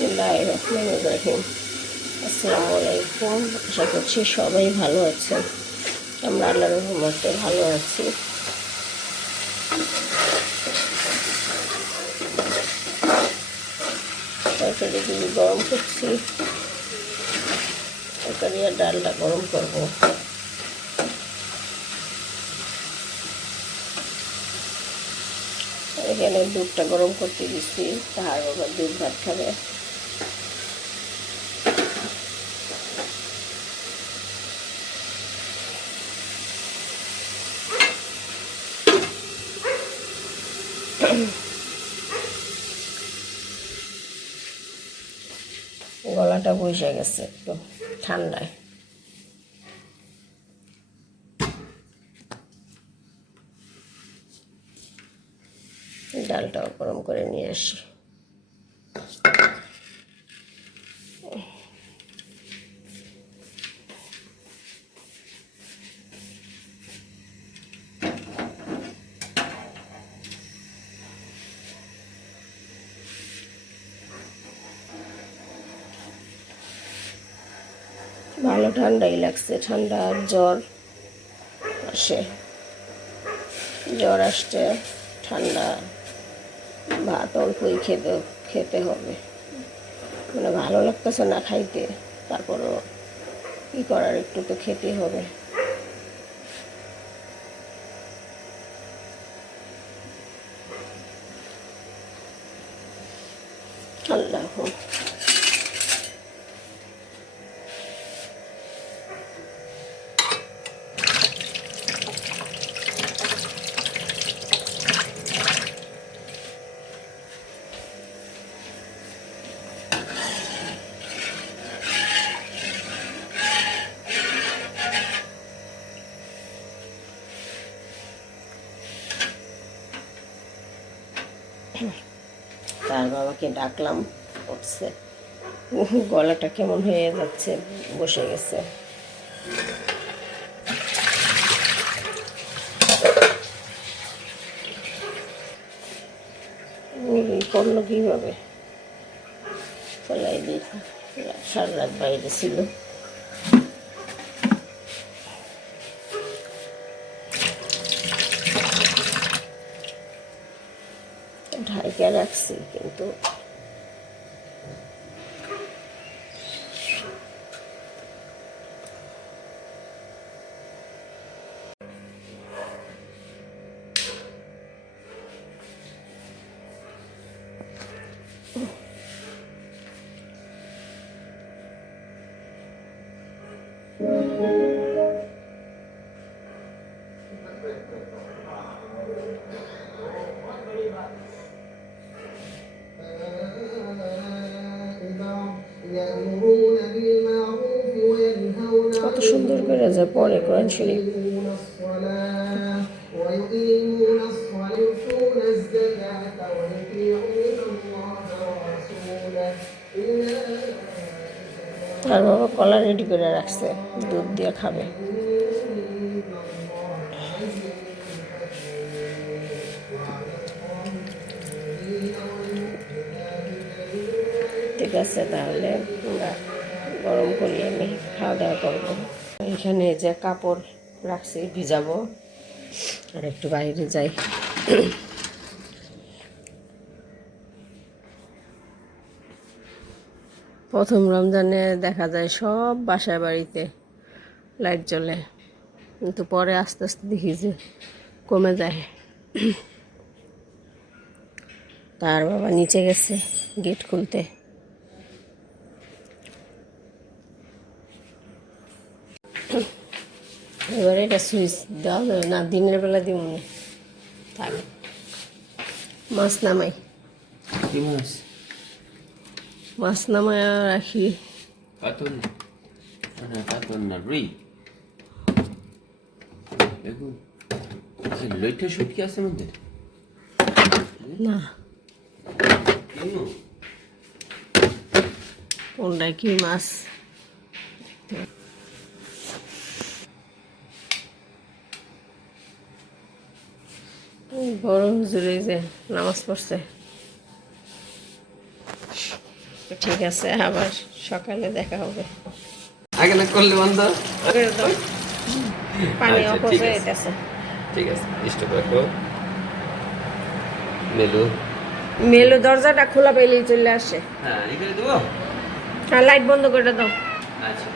বিসমিল্লাহির রহমানির রহিম। আসসালামু আলাইকুম। আশা করছি সবাই ভালো আছেন। আমরা আল্লাহর রহমতে ভালো আছি। তরকারি দিয়ে গরম করছি, তরকারি আর ডালটা গরম করব। এখানে দুধটা গরম করতে দিচ্ছি, তাহার বাবা দুধ ভাত খাবে। গলাটা বসে গেছে একটু ঠান্ডায়। ডালটাও গরম করে নিয়ে আসি। ভালো ঠান্ডাই লাগছে, ঠান্ডা আর জ্বর আসে, জ্বর আসছে। ঠান্ডা ভাত অল্পই খেতে হবে, মানে ভালো লাগতেছে না খাইতে, তারপরও কী করার, একটু তো খেতেই হবে। আল্লাহ তার বাবাকে ডাকলাম, উঠছে। গলাটা কেমন হয়ে যাচ্ছে, বসে গেছে। করলো কীভাবে, ফেলাই দিয়ে সারা রাত বাইরে ছিল। ঢাইকা রাখছি কিন্তু কত সুন্দর করে যে পড়ে কোরআন শরীফ। আর বাবা কলা রেডি করে রাখছে, দুধ দিয়ে খাবে। ঠিক আছে, তাহলে আমরা গরম করি, আমি খাওয়া দাওয়া করবো। এখানে যে কাপড় রাখছি ভিজাবো, আর একটু বাইরে যাই। প্রথম রমজানে দেখা যায় সব বাসায় বাড়িতে লাইট জ্বলে, কিন্তু পরে আস্তে আস্তে দেখি যে কমে যায়। তার বাবা নিচে গেছে গেট খুলতে। এবারে এটা সুইচ দেওয়া যাবে না, দিনের বেলা দিব না। থাক, মাছ নামাই, মাছ নামায় রাখি। লইটা শুটকি আছে মধ্যে না, কোনটা কি মাছ। বড় হুজুর এই যে নামাজ পড়ছে। ঠিক আছে, আবার সকালে দেখা হবে। আগে না করলে বন্ধ। করে দাও। পানি আচ্ছা, অপচয় ঠিক আছে। হইতেছে। ঠিক আছে, স্টপ রাখো। মেলু। মেলো দরজাটা খোলা পেলেই চলে আসে। হ্যাঁ, এই করে দেবো। আর লাইট বন্ধ করে দাও। আচ্ছা।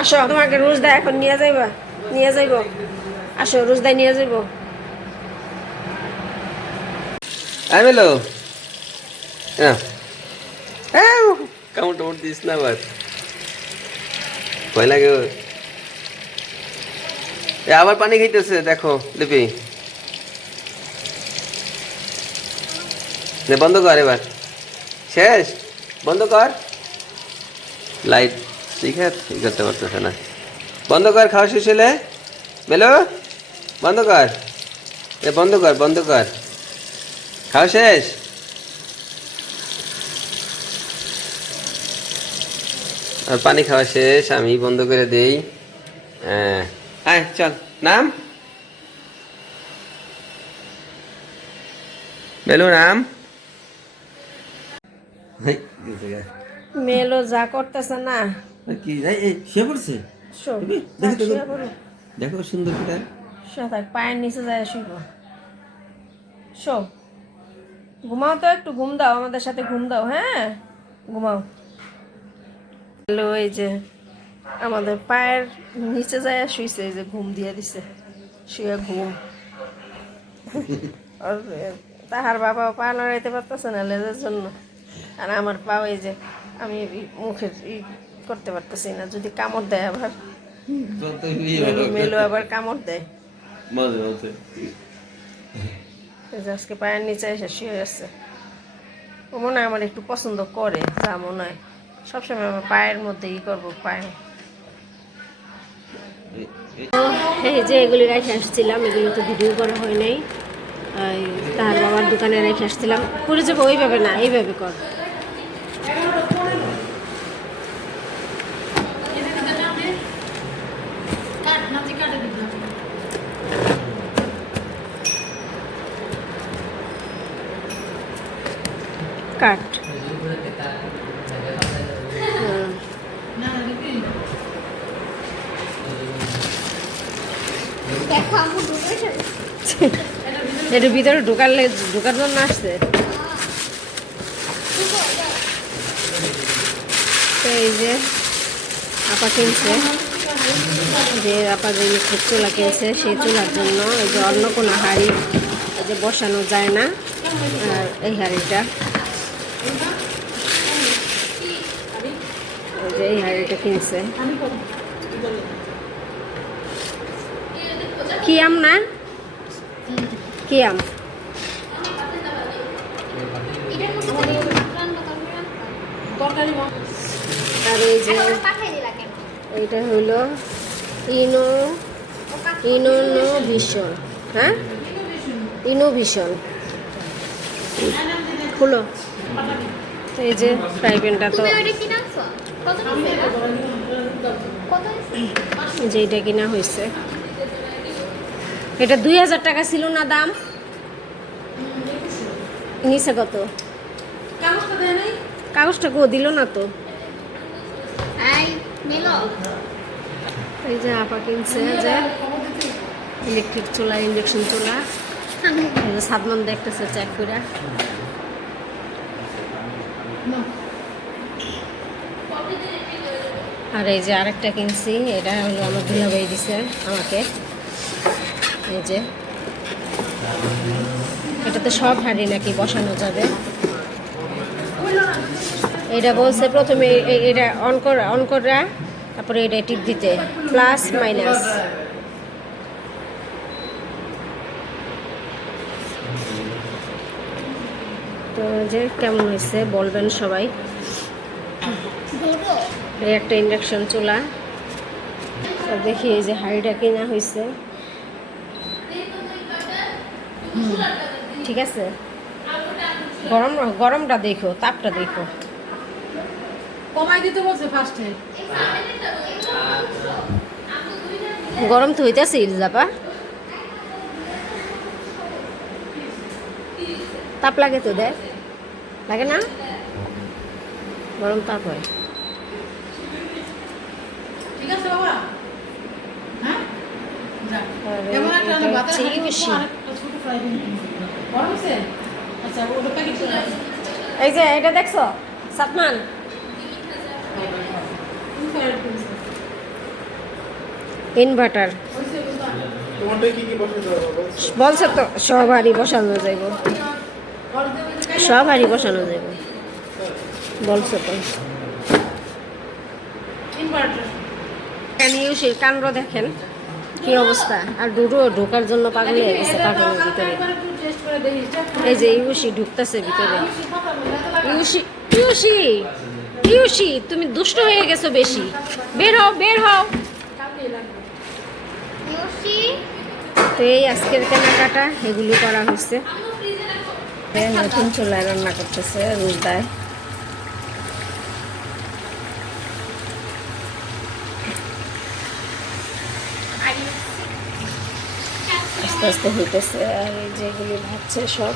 আসো, তোমাকে রোজদা এখন নিয়ে যাইবা, নিয়ে যাইব। আসো, রোজদাই নিয়ে যাইব। আই মেলো। হ্যাঁ। কাউন্ট আউট দিস না আবার। ভয় লাগে ওর। আবার পানি খাইতেছে দেখো লিপি। বন্ধ কর এবার, শেষ, বন্ধ কর। লাইট ঠিক আছে, করতে পারতেছে না। বন্ধ কর, খাওয়া শেষ হলে মেলো, বন্ধ কর। বন্ধ কর, বন্ধ কর, খাওয়া শেষ। আর পানি খাওয়া শেষ, আমি বন্ধ করে দেই। হ্যাঁ, আয় চল, নাম মেলু, নাম। মেলো যা করতেছে না। কি সে পড়ছে, শো, দেখো দেখো শুয়ে পড়ো। দেখো সুন্দর করে। শুয়ে থাক, পায়ের নিচে যায় শুইব। শো, ঘুমাও তো, একটু ঘুম দাও, আমাদের সাথে ঘুম দাও। হ্যাঁ, ঘুমাও। হ্যালো, এই যে আমাদের পায়ের নিচে যায় শুইছে, এই যে ঘুম দিয়ে দিছে, শুয়ে ঘুম। আর তাহার বাবা পা লড়াইতে পারতেছে না লেজের জন্য, আর আমার পাও এই যে আমি মুখের করতে পারতেছি না, যদি কামড় দেয় আবার। মেলু আবার কামড় দেয়। এই যে আজকে পায়ের নিচে এসে শুয়ে আছে। ও মনে হয় আমার একটু পছন্দ করে, যা মনে হয় সবসময় আমার পায়ের মধ্যে করবো, পায়ে। এই যে এগুলি রেখে আসছিলাম, এগুলো তো ভিডিও করা হয় নাই। তার বাবার দোকানে রেখে আসছিলাম। করে যাবো ওইভাবে না, এইভাবে কর। কাট। এটার ভিতরে ঢোকার জন্য আসছে। তো এই যে আপা কিনছে, যে আপা যে ইলেকট্রিক চুলা কিনছে, সেই চুলার জন্য এই যে অন্য কোনো হাঁড়ি এই যে বসানো যায় না, আর এই হাঁড়িটা, এই যে এই হাঁড়িটা কিনছে। কি আম না, কি আম? আর এই যে এইটা হইলো ইনোভেশন। হ্যাঁ, ইনোভেশন। খুলো। তো এই যে ফ্রাই প্যানটা তো যে এটা কিনা হয়েছে, এটা 2000 টাকা ছিল না দাম? নিচে কত? কাগজটা কো দিল না তো। এই যে আপা কিনছে যে ইলেকট্রিক চুলা, ইন্ডাকশন চুলা। সাদমান দেখতেছে চেক করে। আর এই যে আরেকটা কিনছি, এটা হলো আমার দুলাভাই দিছে আমাকে। এই যে এটাতে সব হাঁড়ি নাকি বসানো যাবে। এটা বলছে প্রথমে এটা অন করা, তারপরে এটা টিপ দিতে, প্লাস মাইনাস। তো যে কেমন হয়েছে বলবেন সবাই। এই একটা ইন্ডাকশন চুলা। দেখি এই যে হাঁড়িটা কেনা হয়েছে, ঠিক আছে। গরমটা দেখো, তাপটা দেখো। কমাই দিতে বলছে ফার্স্টে। গরম তো হইতেছে ইলজাপা। তাপ লাগে তো দেখ, লাগে না? গরম তাপ হয়। ঠিক আছে বাবা, হ্যাঁ যাক। আরে, এমন একটা এটা বাতাস হচ্ছে হাঁড়ি ইলিশি। করবো, আরেকটা ছোট ফ্রাই প্যান কিনবো। গরম হয়েছে? আচ্ছা ওটা প্যাকেট করে রাখো। এই যে এটা দেখছো সাতমান, তুমি ফ্রাই করছো। ইনভার্টার হয়েছে বলতো? তোমারটা কি কি বসাতে হবে বলছো? বলছে তো সবারই বসানো যাইব, গরম দিয়ে বলতে খাই। সবারই বসানো যাইব বলছে তো। ইনভার্টার। ইউসির কাণ্ড দেখেন কি অবস্থা, আর ডুডু ঢোকার জন্য পাগল হয়ে গেছে কার্টুনের ভিতরে। একবার একটু টেস্ট করে দেখিস। এই যে ইউসি ঢুকতেছে ভিতরে। ইউসি ইউসি ইউসি তুমি দুষ্ট হয়ে গেছো বেশি, বের হও বের হও। তো এই আজকের কেনাকাটা এগুলি করা হয়েছে। নতুন চুলায় রান্না করতেছে রোজদায়। আস্তে আস্তে হইতেছে, আর এই যেগুলি ভাবছে সব।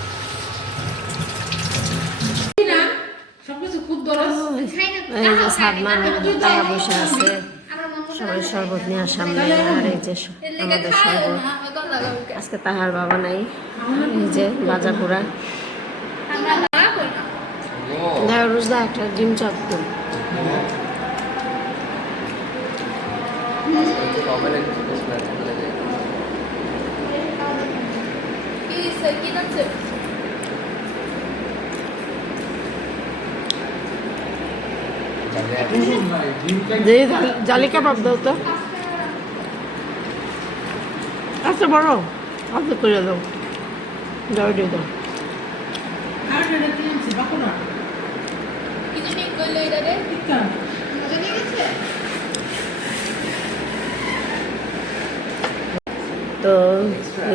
সবকিছু খুব দরজ। এই যে সাদমান টাকা পয়সা আছে, সবাই শরবত নেওয়ার সামনে। আর এই যে আমাদের শরবত, আজকে তাহার বাবা নাই। এই যে বাজাপুরা দেখো রোজদা একটা ডিম চপ তো। জালি কাবাব দাও তো, আচ্ছা বড় আচ্ছা করে দাও, দাও দিয়ে দাও। আর এটা কি আনছি? বাকুড়া। টিক্কা। তো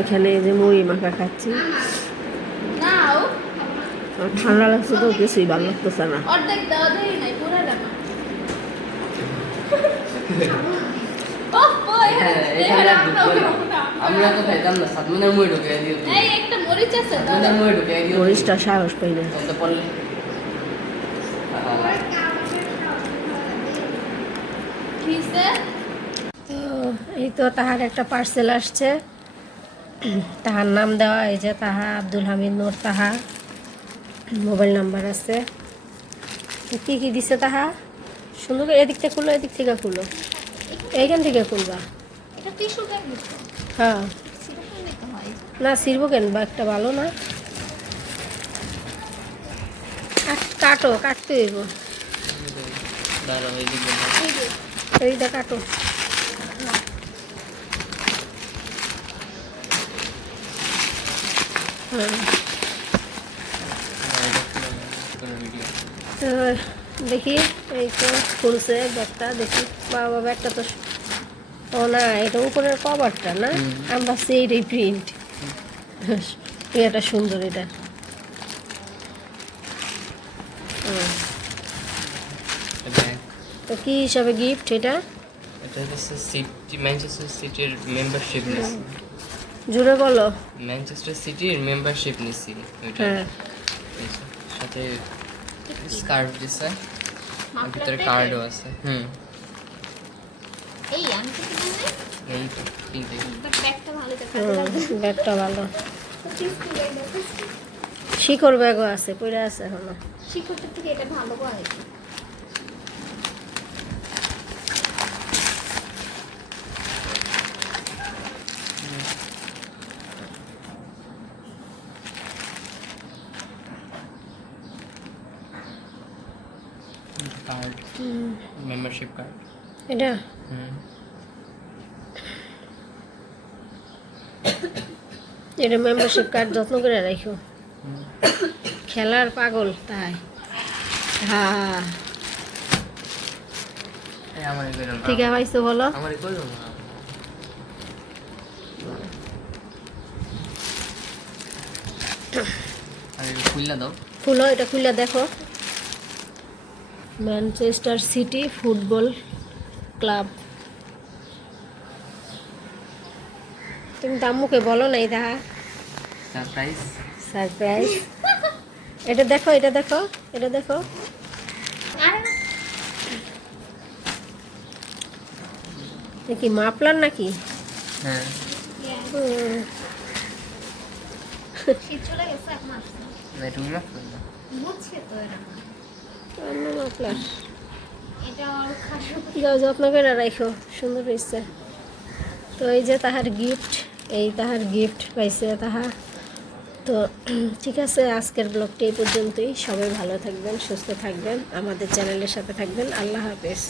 এখানে এই যে মুড়ি মাখা খাচ্ছি। আর ঠান্ডা লাগছে তো কিছুই ভালো লাগতেছে না। অর্ধেক দেওয়া দেয় নাই পুরো রাখা আমরা তো খাইতাম না সাতমনের মই ঢুকে দিও তুই এই একটা মরিচ আছে দাও সাতমনের মই ঢুকে দিও মরিচটা সাহস পাই না। তো পড়লে কিসে তো এই তো তাহার একটা পার্সেল আসছে, তাহার নাম দেওয়া, এই যে তাহা আব্দুল হামিদ নূর তাহা, মোবাইল নাম্বার আছে। তো কী কী দিছে তাহা সুন্দর করে এদিক থেকে খুলো, এদিক থেকে খুলো, এইখান থেকে খুলবা। এটা টিস্যু ব্যাগ দিতে হ্যাঁ সিরোপও নিতে হয় না সিরবো কেন বা একটা ভালো না, কাটো কাটতে হইব, দাঁড়া হয়ে দিবে এই যে এইটা কাটো। হ্যাঁ তো দেখি এই তো খুলছে ব্যাগটা, দেখি বাবা ব্যাগটা তো ও না, এটা উপরের কভারটা না, আমি ভাবছি এইটাই প্রিন্ট। এটা সুন্দর এটা। তো কি হিসাবে গিফট এটা? এটা হচ্ছে সিটি ম্যানচেস্টার সিটির মেম্বারশিপ নিছি জুড়ে বলো। ম্যানচেস্টার সিটির মেম্বারশিপ নিছি ওইটা হ্যাঁ সাথে স্কার্ফ দিছে আর ভিতরে মাফলার কার্ডও আছে এই আমি কি বলছি এই তো তিনটে ব্যাগটা ভালো দেখা ব্যাগটা ভালো, টিস্যু ব্যাগ আছে শিকড় ব্যাগও আছে, পড়ে আছে এখনো। শিকড়টা থেকে এটা ভালো কোয়ালিটি কার্ড মেম্বারশিপ কার্ড এটা এটা মেম্বারশিপ কার্ড যত্ন করে রাখো, খেলার পাগল তাই। হ্যাঁ এই আমারে কইলো না ঠিক আছে ভাইসো বলো। আমারে কইলো না আরে খুললা দাও খুলো, এটা খুলে দেখো, ম্যানচেস্টার সিটি ফুটবল ক্লাব। তুমি দাম মুখে বলো নাই তাহা। Surprise surprise. এটা দেখো, এটা দেখো, এটা দেখো। আরে এ কি মাপলার নাকি? হ্যাঁ হুম, শীত চলে গেছে এক মাস না এটা উন্নত না বুঝছে তো এরকম অন্য মাপলার। এটা আর খাসো যাও, যত্ন করে রাখো, সুন্দর হয়েছে। তো এই যে তাহার গিফট, এই তাহার গিফট পাইছে তাহা। তো ঠিক আছে, আজকের ব্লগটি এই পর্যন্তই। সবাই ভালো থাকবেন, সুস্থ থাকবেন, আমাদের চ্যানেলের সাথে থাকবেন। আল্লাহ হাফেজ।